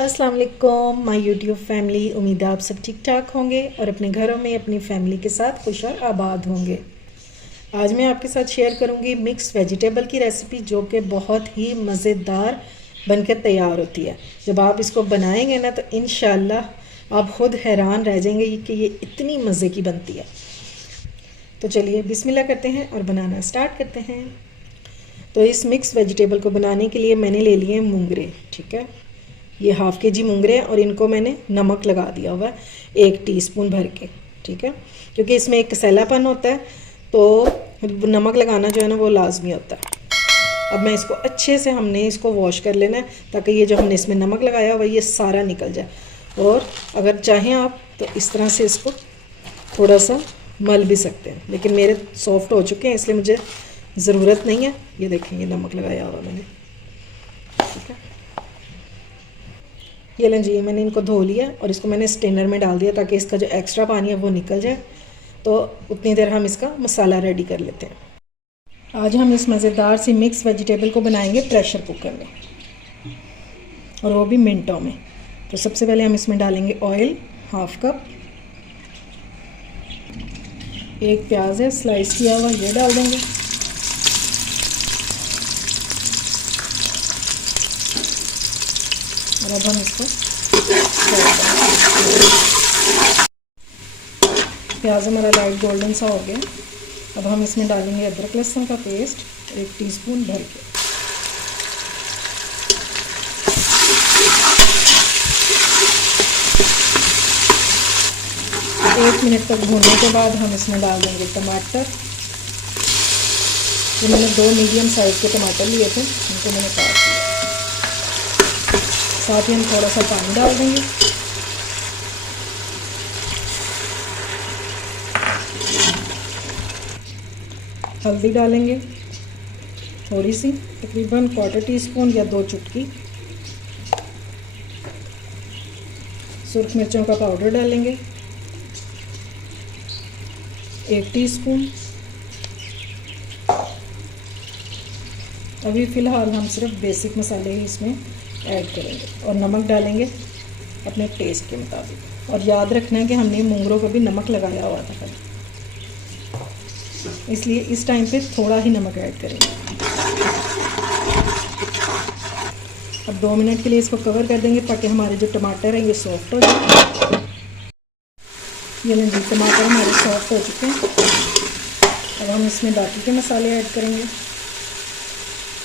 अस्सलाम वालेकुम my YouTube family. उम्मीद है आप सब ठीक ठाक होंगे और अपने घरों में अपनी फैमिली के साथ खुश और आबाद होंगे। आज मैं आपके साथ शेयर करूंगी मिक्स वेजिटेबल की रेसिपी, जो कि बहुत ही मज़ेदार बनकर तैयार होती है। जब आप इसको बनाएंगे ना तो इंशाल्लाह आप ख़ुद हैरान रह जाएंगे कि ये इतनी मज़े की बनती है। तो चलिए बिस्मिल्लाह करते हैं और बनाना स्टार्ट करते हैं। तो इस मिक्स वेजिटेबल को बनाने के लिए मैंने ले लिए मूंगरे। ठीक है, ये हाफ़ के जी मूंगरे हैं और इनको मैंने नमक लगा दिया हुआ है 1 टीस्पून भर के। ठीक है, क्योंकि इसमें एक कसैलापन होता है तो नमक लगाना जो है ना वो लाजमी होता है। अब मैं इसको अच्छे से हमने इसको वॉश कर लेना है ताकि ये जो हमने इसमें नमक लगाया हुआ ये सारा निकल जाए। और अगर चाहें आप तो इस तरह से इसको थोड़ा सा मल भी सकते हैं, लेकिन मेरे सॉफ्ट हो चुके हैं इसलिए मुझे ज़रूरत नहीं है। ये देखें, ये नमक लगाया हुआ मैंने। ठीक है, ये लें जी, मैंने इनको धो लिया और इसको मैंने स्टेनर में डाल दिया ताकि इसका जो एक्स्ट्रा पानी है वो निकल जाए। तो उतनी देर हम इसका मसाला रेडी कर लेते हैं। आज हम इस मज़ेदार सी मिक्स वेजिटेबल को बनाएंगे प्रेशर कुकर में, और वो भी मिनटों में। तो सबसे पहले हम इसमें डालेंगे ऑयल हाफ कप, एक प्याज है स्लाइस किया हुआ ये डाल देंगे, और अब हम इसको प्याज हमारा लाइट गोल्डन सा हो गया। अब हम इसमें डालेंगे अदरक लहसुन का पेस्ट 1 टीस्पून भर के। एक मिनट तक भूनने के बाद हम इसमें डाल देंगे टमाटर। ये मैंने 2 मीडियम साइज़ के टमाटर लिए थे, उनको मैंने काट दिया। साथ ही हम थोड़ा सा पानी डाल देंगे। हल्दी डालेंगे थोड़ी सी, तकरीबन 1/4 टीस्पून या 2 चुटकी। सुर्ख मिर्चों का पाउडर डालेंगे 1 टीस्पून। अभी फ़िलहाल हम सिर्फ बेसिक मसाले ही इसमें ऐड करेंगे और नमक डालेंगे अपने टेस्ट के मुताबिक। और याद रखना है कि हमने मूंगरों को भी नमक लगाया हुआ था पहले, इसलिए इस टाइम पे थोड़ा ही नमक ऐड करेंगे। अब 2 मिनट के लिए इसको कवर कर देंगे ताकि हमारे जो टमाटर हैं ये सॉफ्ट हो जाए। ये लें जी, टमाटर हमारे सॉफ्ट हो चुके हैं। अब हम इसमें बाकी के मसाले ऐड करेंगे।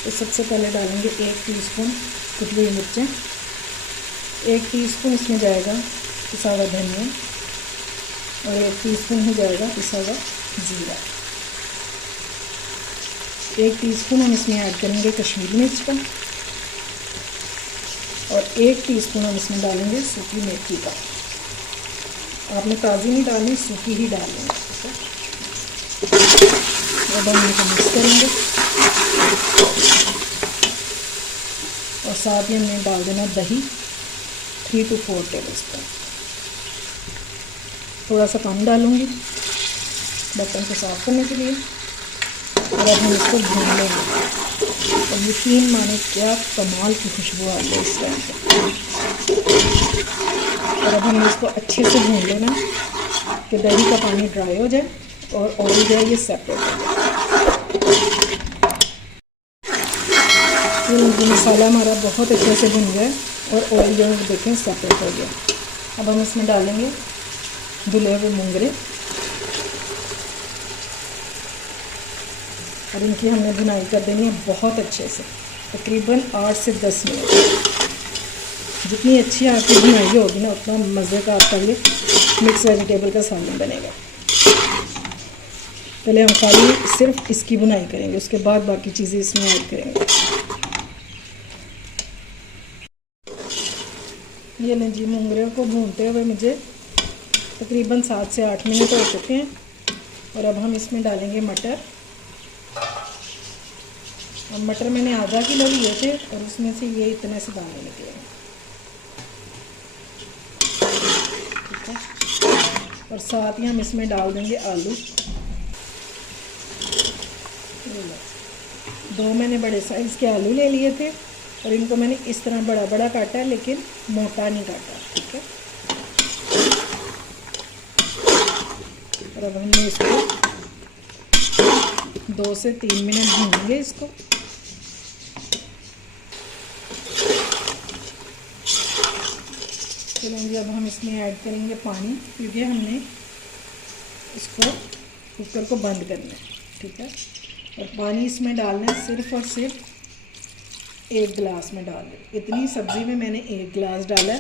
तो सबसे पहले डालेंगे 1 टीस्पून कुटी हुई मिर्चें, 1 टीस्पून इसमें जाएगा पिसा हुआ धनिया, और 1 टीस्पून हो जाएगा पिसा हुआ जीरा। 1 टीस्पून हम इसमें ऐड करेंगे कश्मीरी मिर्च का, और 1 टीस्पून हम इसमें डालेंगे सूखी मेथी का। आपने ताज़ी नहीं डालनी, सूखी ही डालेंगे। अब हम इनको मिक्स करेंगे और साथ ही हमने डाल देना दही 3 to 4 टेबलस्पून। थोड़ा सा पानी डालूँगी बर्तन को साफ़ करने के लिए, और अब हम इसको भून लेंगे। और यकीन माने क्या कमाल की खुशबू आ गई इस टाइम पे। और अब हमें इसको अच्छे से भून लेना कि दही का पानी ड्राई हो जाए और ऑयल जो है ये सेपरेट हो जाए। ये मसाला हमारा बहुत अच्छे से भुन गया और ऑयल जो है देखें सेपरेट हो गया। अब हम इसमें डालेंगे धुले हुए मूंगरे, और इनकी हमने भुनाई कर देनी है बहुत अच्छे से, तकरीबन 8 से 10 मिनट। जितनी अच्छी आपकी भुनाई होगी ना उतना मज़े का आपका ये मिक्स वेजिटेबल का सालन बनेगा। पहले हम खाली सिर्फ इसकी भुनाई करेंगे, उसके बाद बाकी चीज़ें इसमें ऐड करेंगे। ये लें जी, मूंगरे को भूनते हुए मुझे तकरीबन 7 से 8 मिनट हो चुके हैं। और अब हम इसमें डालेंगे मटर। और मटर मैंने आधा किलो लिए थे और उसमें से ये इतने से दाने निकले हैं। ठीक है, और साथ ही हम इसमें डाल देंगे आलू। 2 मैंने बड़े साइज़ के आलू ले लिए थे और इनको मैंने इस तरह बड़ा बड़ा काटा है, लेकिन मोटा नहीं काटा, ठीक है। और अब हमने इसको 2 से 3 मिनट भूनेंगे इसको। चलेंगे अब हम इसमें ऐड करेंगे पानी, क्योंकि हमने इसको कुकर को बंद करना है, ठीक है। और पानी इसमें डालना है सिर्फ और सिर्फ 1 गिलास में डाल दें। इतनी सब्ज़ी में मैंने 1 गिलास डाला है,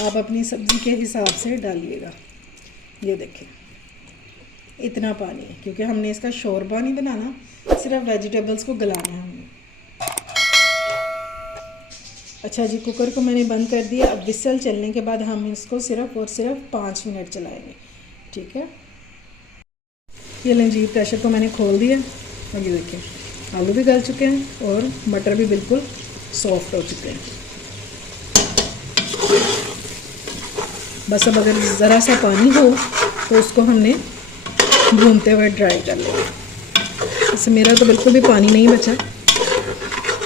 आप अपनी सब्ज़ी के हिसाब से डालिएगा। ये देखें इतना पानी है, क्योंकि हमने इसका शोरबा नहीं बनाना, सिर्फ वेजिटेबल्स को गलाना है हमने। अच्छा जी, कुकर को मैंने बंद कर दिया। अब विसल चलने के बाद हम इसको सिर्फ और सिर्फ 5 मिनट चलाएंगे, ठीक है। ये लें जी, प्रेशर को मैंने खोल दिया और ये देखें आलू भी गल चुके हैं और मटर भी बिल्कुल सॉफ्ट हो चुके हैं। बस अब अगर ज़रा सा पानी हो तो उसको हमने भूनते हुए ड्राई कर लेंगे। इससे मेरा तो बिल्कुल भी पानी नहीं बचा।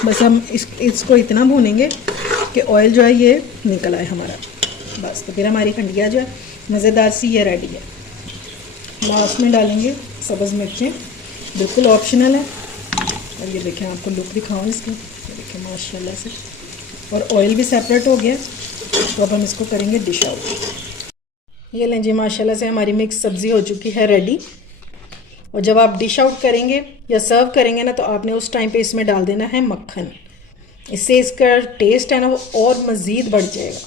बस हम इसको इतना भूनेंगे कि ऑयल जो है ये निकल आए हमारा। बस तो फिर हमारी खंडिया जो है मज़ेदार सी ये रेडी है। लास्ट में डालेंगे सब्ज़ मिर्चें, बिल्कुल ऑप्शनल है। और ये देखें, आपको लुक दिखाऊँ इसकी, ये देखें माशाल्लाह से। और ऑयल भी सेपरेट हो गया। तो अब हम इसको करेंगे डिश आउट। ये लें जी, माशाल्लाह से हमारी मिक्स सब्ज़ी हो चुकी है रेडी। और जब आप डिश आउट करेंगे या सर्व करेंगे ना, तो आपने उस टाइम पे इसमें डाल देना है मक्खन। इससे इसका टेस्ट है ना वो और मज़ीद बढ़ जाएगा।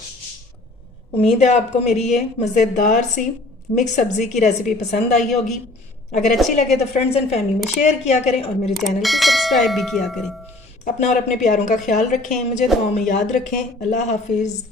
उम्मीद है आपको मेरी ये मज़ेदार सी मिक्स सब्ज़ी की रेसिपी पसंद आई होगी। अगर अच्छी लगे तो फ्रेंड्स एंड फैमिली में शेयर किया करें और मेरे चैनल को सब्सक्राइब भी किया करें। अपना और अपने प्यारों का ख्याल रखें, मुझे दुआ में याद रखें। अल्लाह हाफिज़।